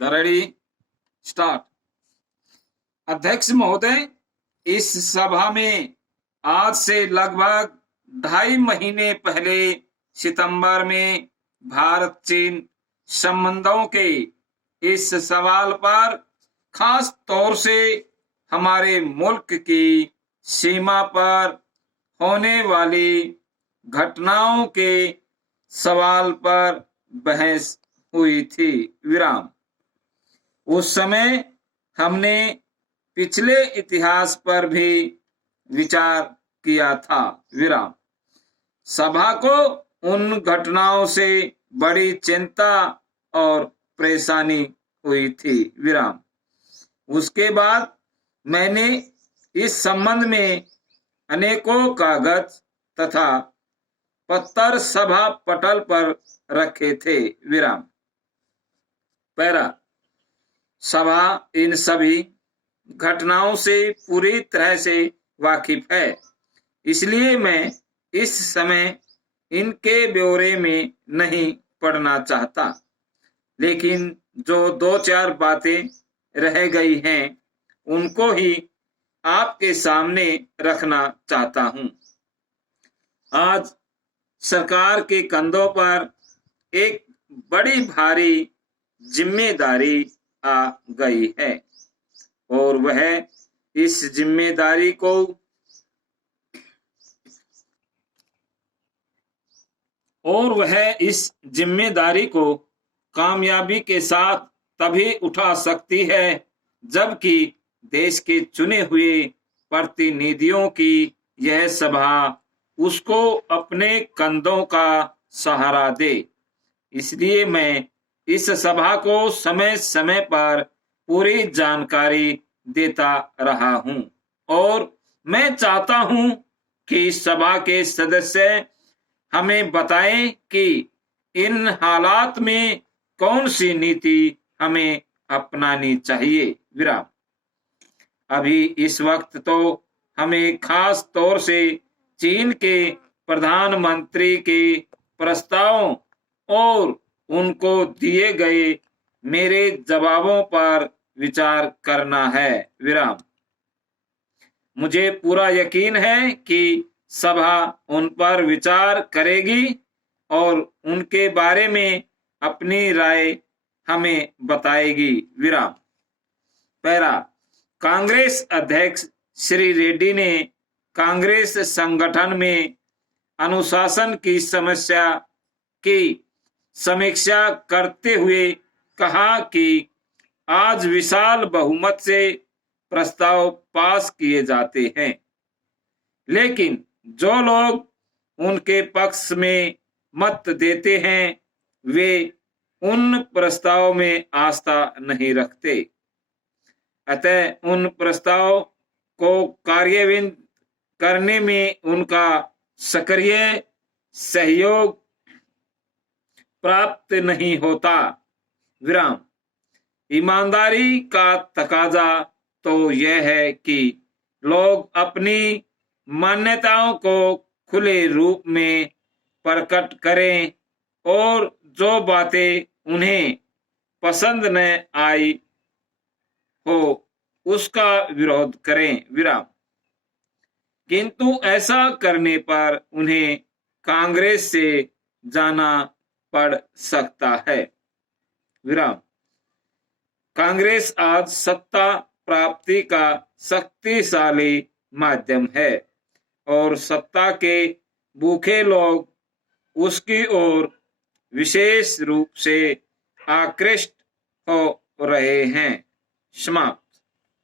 Ready start. अध्यक्ष महोदय, इस सभा में आज से लगभग 2.5 महीने पहले सितंबर में भारत चीन संबंधों के इस सवाल पर खास तौर से हमारे मुल्क की सीमा पर होने वाली घटनाओं के सवाल पर बहस हुई थी। विराम। उस समय हमने पिछले इतिहास पर भी विचार किया था। विराम। सभा को उन घटनाओं से बड़ी चिंता और परेशानी हुई थी। विराम। उसके बाद मैंने इस संबंध में अनेकों कागज तथा पत्र सभा पटल पर रखे थे। विराम। पैरा। सभा इन सभी घटनाओं से पूरी तरह से वाकिफ है, इसलिए मैं इस समय इनके ब्यौरे में नहीं पढ़ना चाहता, लेकिन जो 2-4 बातें रह गई हैं उनको ही आपके सामने रखना चाहता हूं। आज सरकार के कंधों पर एक बड़ी भारी जिम्मेदारी आ गई है और वह इस जिम्मेदारी को कामयाबी के साथ तभी उठा सकती है जबकि देश के चुने हुए प्रतिनिधियों की यह सभा उसको अपने कंधों का सहारा दे। इसलिए मैं इस सभा को समय समय पर पूरी जानकारी देता रहा हूं और मैं चाहता हूं कि सभा के सदस्य हमें बताएं कि इन हालात में कौन सी नीति हमें अपनानी चाहिए। विराम। अभी इस वक्त तो हमें खास तौर से चीन के प्रधानमंत्री के प्रस्तावों और उनको दिए गए मेरे जवाबों पर विचार करना है। विराम। मुझे पूरा यकीन है कि सभा उन पर विचार करेगी और उनके बारे में अपनी राय हमें बताएगी। विराम। पैरा। कांग्रेस अध्यक्ष श्री रेड्डी ने कांग्रेस संगठन में अनुशासन की समस्या की समीक्षा करते हुए कहा कि आज विशाल बहुमत से प्रस्ताव पास किए जाते हैं, लेकिन जो लोग उनके पक्ष में मत देते हैं वे उन प्रस्ताव में आस्था नहीं रखते। अतः उन प्रस्ताव को कार्यान्वित करने में उनका सक्रिय सहयोग प्राप्त नहीं होता। विराम। ईमानदारी का तकाजा तो यह है कि लोग अपनी मान्यताओं को खुले रूप में प्रकट करें और जो बातें उन्हें पसंद न आई हो उसका विरोध करें। विराम। किंतु ऐसा करने पर उन्हें कांग्रेस से जाना पड़ सकता है। विराम। कांग्रेस आज सत्ता प्राप्ति का शक्तिशाली माध्यम है और सत्ता के भूखे लोग उसकी ओर विशेष रूप से आकृष्ट हो रहे हैं। समाप्त।